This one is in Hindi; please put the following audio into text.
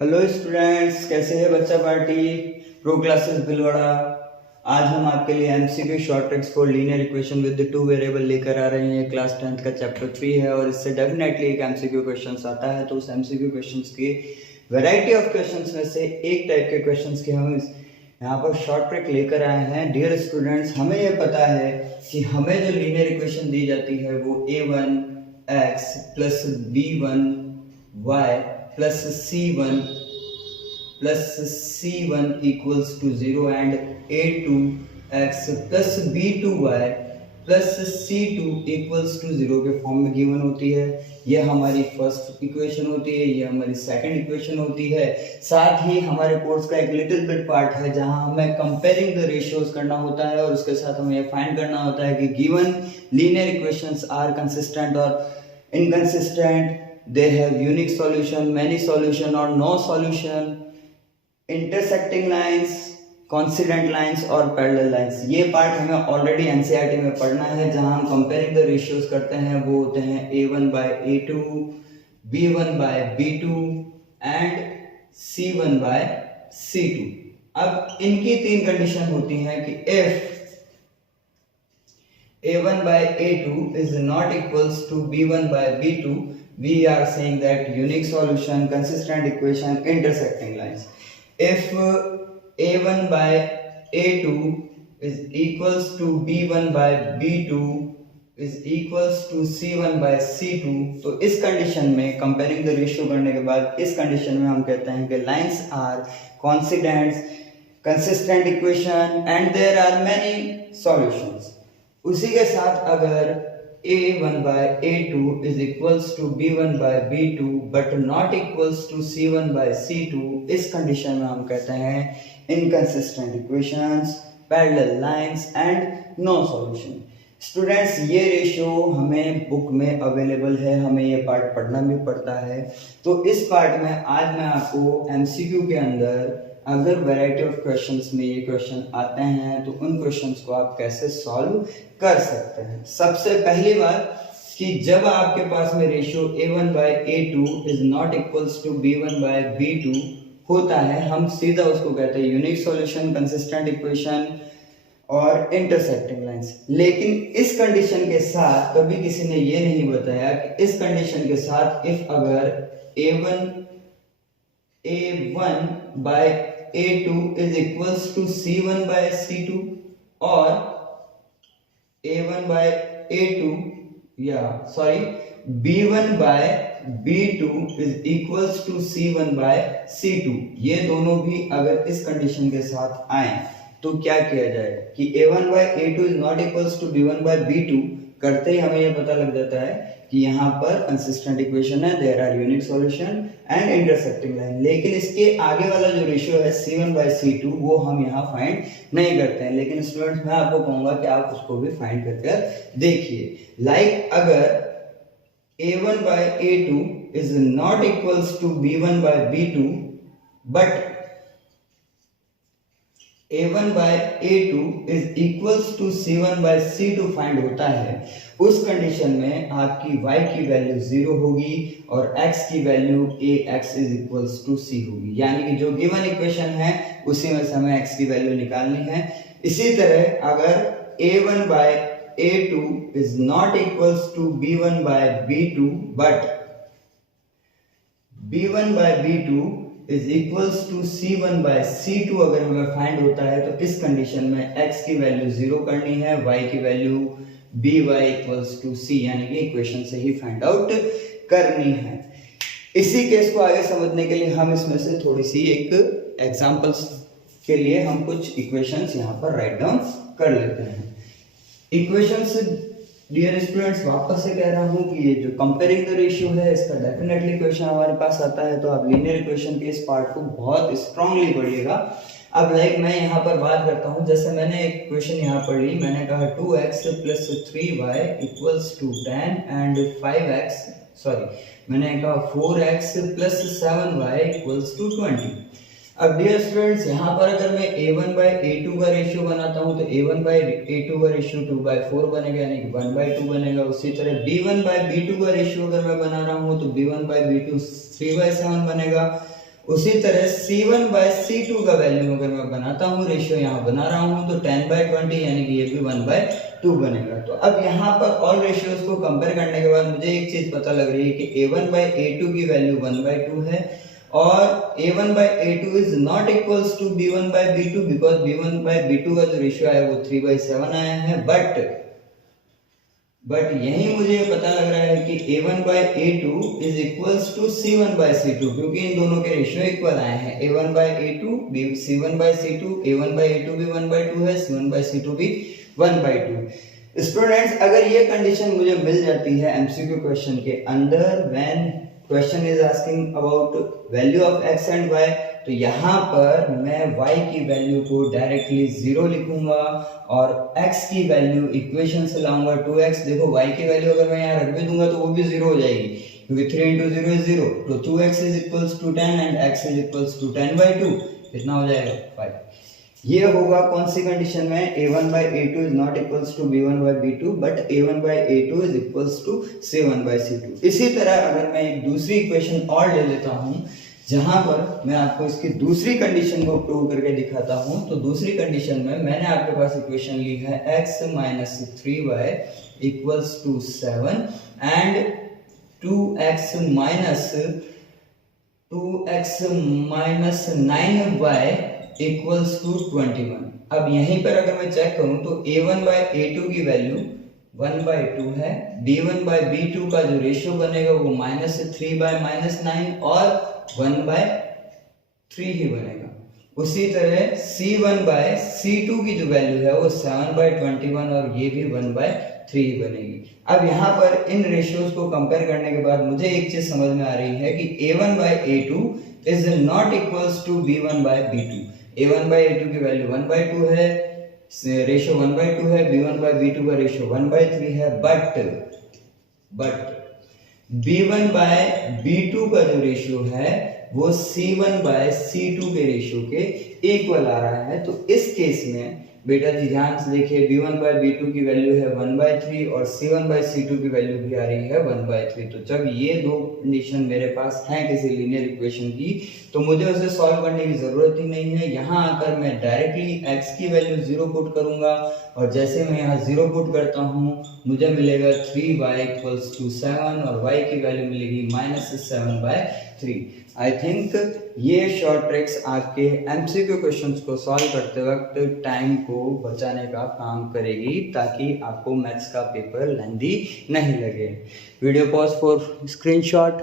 हेलो स्टूडेंट्स, कैसे है बच्चा पार्टी। Pro classes Bhilwara. आज हम आपके लिए MCQ short tricks for linear equation with two variable लेकर आ रहे हैं। क्लास 10th का चैप्टर 3 है और इससे डेफिनेटली एक एमसीक्यू क्वेश्चंस आता है। तो उस एमसीक्यू क्वेश्चंस की वैरायटी ऑफ क्वेश्चंस में से एक टाइप के क्वेश्चंस की हम यहाँ पर शॉर्ट ट्रिक लेकर आए हैं। डियर स्टूडेंट्स, हमें यह पता है कि हमें जो लीनियर इक्वेशन दी जाती है वो a1x plus b1y plus c1 equals to 0 and a2x plus b2y plus c2 equals to 0 के फॉर्म में गिवन होती है। यह हमारी फर्स्ट इक्वेशन होती है, यह हमारी सेकंड इक्वेशन होती है। साथ ही हमारे कोर्स का एक लिटिल बिट पार्ट है जहां हमें कंपेयरिंग द रेशियोज करना होता है और उसके साथ हमें यह फाइंड करना होता है कि given linear equations are consistent और inconsistent, they have unique solution, many solution or no solution, intersecting lines, coincident lines और parallel lines। ये पार्ट हमें ऑलरेडी एनसीईआरटी में पढ़ना है जहां हम कंपेयरिंग द रेशियोज करते हैं। वो होते हैं a1 by a2, b1 by b2 and c1 by c2। अब इनकी तीन कंडीशन होती हैं कि if a1 by a2 is not equals to b1 by b2, we are saying that unique solution, consistent equation, intersecting lines. If a1 by a2 is equals to b1 by b2 is equals to c1 by c2, तो इस कंडीशन में कंपेयरिंग द रेशियो करने के बाद इस कंडीशन में हम कहते हैं कि lines are coincidents, consistent equation and there are many solutions. उसी के साथ अगर a1 by a2 is equals to b1 by b2 but not equals to c1 by c2, इस कंडीशन में हम कहते हैं inconsistent equations, parallel lines and no solution। Students, ये रेशियो हमें बुक में अवेलेबल है, हमें ये पार्ट पढ़ना भी पड़ता है। तो इस पार्ट में आज मैं आपको एमसीक्यू के अंदर अगर वैरायटी ऑफ क्वेश्चंस में ये क्वेश्चन आते हैं तो उन क्वेश्चंस को आप कैसे सॉल्व कर सकते हैं। सबसे पहली बात कि जब आपके पास में ratio a1 by a2 is not equals to b1 by b2 होता है, हम सीधा उसको कहते हैं यूनिक सॉल्यूशन, कंसिस्टेंट इक्वेशन और इंटरसेक्टिंग लाइंस। लेकिन इस कंडीशन के साथ कभी किसी ने ये नहीं बताया कि इस कंडीशन के साथ इफ अगर a1 by a2 is equals to c1 by c2 और a1 by a2 b1 by b2 is equals to c1 by c2, ये दोनों भी अगर इस कंडीशन के साथ आए तो क्या किया जाए कि a1 by a2 is not equals to b1 by b2 करते ही हमें यह पता लग जाता है कि यहाँ पर कंसिस्टेंट इक्वेशन है, there are unique solution and intersecting line. लेकिन इसके आगे वाला जो रेशियो है c1 by c2 वो हम यहाँ फाइंड नहीं करते हैं। लेकिन स्टूडेंट्स, मैं आपको कहूंगा कि आप उसको भी फाइंड करके देखिए। लाइक अगर a1 by a2 is not equals to b1 by b2 but a1 by a2 is equals to c1 by c2 find होता है, उस कंडीशन में आपकी y की वैल्यू 0 होगी और x की value ax is equals to c होगी। यानी कि जो गिवन इक्वेशन है उसी में से हमें x की वैल्यू निकालनी है। इसी तरह अगर a1 by a2 is not equals to b1 by b2 but b1 by b2 is equals to c1 by c2 अगर हमें फाइंड होता है तो इस कंडीशन में x की वैल्यू 0 करनी है, y की value by equals to c, यानी कि इक्वेशन से ही फाइंड आउट करनी है। इसी केस को आगे समझने के लिए हम इसमें से थोड़ी सी एक एग्जांपल्स के लिए हम कुछ इक्वेशंस यहाँ पर राइट डाउन कर लेते हैं। इक्वेशंस, डियर स्टूडेंट्स, वापस से कह रहा हूं कि ये जो कंपेयरिंग द रेशियो है इसका डेफिनेटली क्वेश्चन हमारे पास आता है, तो आप लीनियर इक्वेशन के इस पार्ट को बहुत स्ट्रांगली पढ़िएगा। अब लाइक मैं यहाँ पर बात करता हूँ, जैसे मैंने एक क्वेश्चन यहाँ पढ़ ली, मैंने कहा 2x plus 3y equals to 10 and 5x, मैंने कहा 4x plus 7y equals to 20। अब डियर स्टूडेंट्स, यहाँ पर अगर मैं a1 by a2 का रेशियो बनाता हूँ तो a1 by a2 का रेशियो 2/4 बनेगा, यानी कि 1/2 बनेगा। उसी तरह b1 by b2 का रेशियो अगर मैं बना रहा हूँ तो b1 by b2 3/7 बनेगा। उसी तरह C1 बाय C2 का वैल्यू अगर मैं बनाता हूँ, रेशियो यहाँ बना रहा हूँ, तो 10/20 यानी कि ये भी 1/2 बनेगा। तो अब यहाँ पर ऑल रेशियोज को कंपेयर करने के बाद मुझे एक चीज पता लग रही है कि A1/A2 की वैल्यू 1/2 है और A1/A2 is not equals to B1/B2 because B1/B2 का जो रेशियो आया वो 3/7 आया है। बट यही मुझे पता लग रहा है कि A1/A2 is equals to C1/C2 क्योंकि इन दोनों के रेशियो इक्वल आए हैं। A1/A2 C1/C2, A1/A2 भी 1/2 है, C1/C2 भी 1/2। स्टूडेंट्स, अगर ये कंडीशन मुझे मिल जाती है एमसीक्यू क्वेश्चन के अंदर, when question is asking about value of x and y, तो यहाँ पर मैं y की वैल्यू को डायरेक्टली 0 लिखूंगा और x की वैल्यू इक्वेशन से लाऊंगा 2x। देखो y की वैल्यू अगर मैं यहाँ रख भी दूंगा तो वो भी 0 हो जाएगी क्योंकि 3 into 0 is 0, तो 2x is equals to 10 and x is equals to 10/2, कितना हो जाएगा 5। ये होगा कौन सी कंडीशन में, A1/A2 is not equals to B1/B2 but A1/A2 is equals to C1/C2। इसी तरह अगर मैं एक दूसरी इक्वेशन और ले लेता हूँ जहां पर मैं आपको इसकी दूसरी कंडीशन को प्रूव करके दिखाता हूं, तो दूसरी कंडीशन में मैंने आपके पास इक्वेशन ली है x minus 3y equals to 7 and 2x minus 9y equals to 21। अब यहीं पर अगर मैं चेक करूं तो A1/A2 की वैल्यू 1/2 है, B1/B2 का जो रेशियो बनेगा वो -3/-9 और 1/3 ही बनेगा। उसी तरह C1/C2 की जो वैल्यू है वो 7/21 और ये भी 1/3 ही बनेगी। अब यहाँ पर इन रेशियोज को कंपेयर करने के बाद मुझे एक चीज समझ में आ रही है कि A1/A2 is not equals to B1/B2। A1/A2 की वैल्यू 1/2 है, रेशियो 1/2 है, B1/B2 का रेशियो 1/3 है, बट B1/B2 का जो रेशियो है वो C1/C2 के रेशियो के इक्वल आ रहा है। तो इस केस में बेटा जी ध्यान से देखिए, B1/B2 की वैल्यू है 1/3 और C1/C2 की वैल्यू भी आ रही है 1/3। तो जब ये दो कंडीशन मेरे पास हैं किसी लीनियर इक्वेशन की, तो मुझे उसे सॉल्व करने की जरूरत ही नहीं है। यहाँ आकर मैं डायरेक्टली x की वैल्यू 0 पुट करूंगा और जैसे मैं यहाँ 0 पुट करता हूँ मुझे मिलेगा 3y equals to 7 और y की वैल्यू मिलेगी -7/3। आई थिंक ये शॉर्ट ट्रिक्स आपके एमसीक्यू क्वेश्चंस को सॉल्व करते वक्त टाइम को बचाने का काम करेगी ताकि आपको मैथ्स का पेपर लेंदी नहीं लगे। Video pause for screenshot.